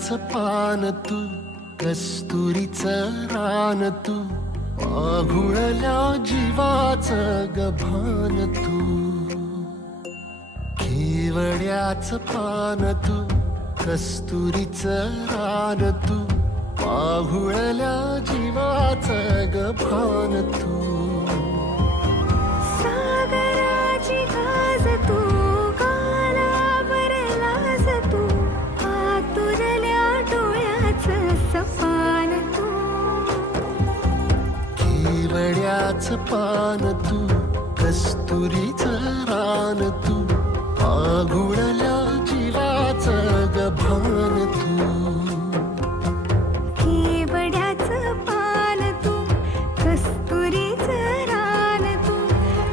केवड्याचं पान तू, कस्तुरीचं रान तू, पाघुळल्या जीवाचं गभान तू. केवड्याचं पान तू, कस्तुरीचं रान तू, पाघुळल्या जीवाचं गभान तू. सागराची गाज तू, कालावरलाज तू, आतुरल्या डोळ्याचं सपान तू. केवड्याचं पान तू, कस्तुरीचं रान तू, पाघुळल्या जीवाचं गभान तू. केवड्याचं पान तू, कस्तुरीचं रान तू,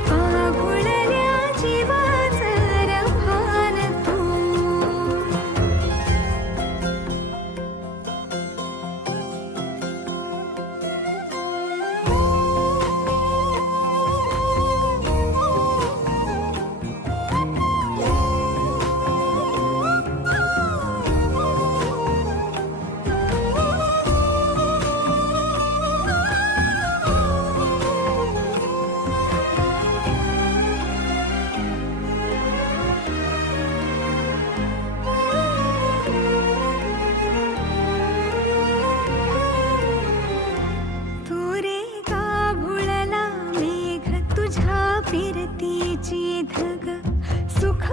पाघुळल्या जीवाचं रभान तू. तुझ्या फिरतीची धग, सुख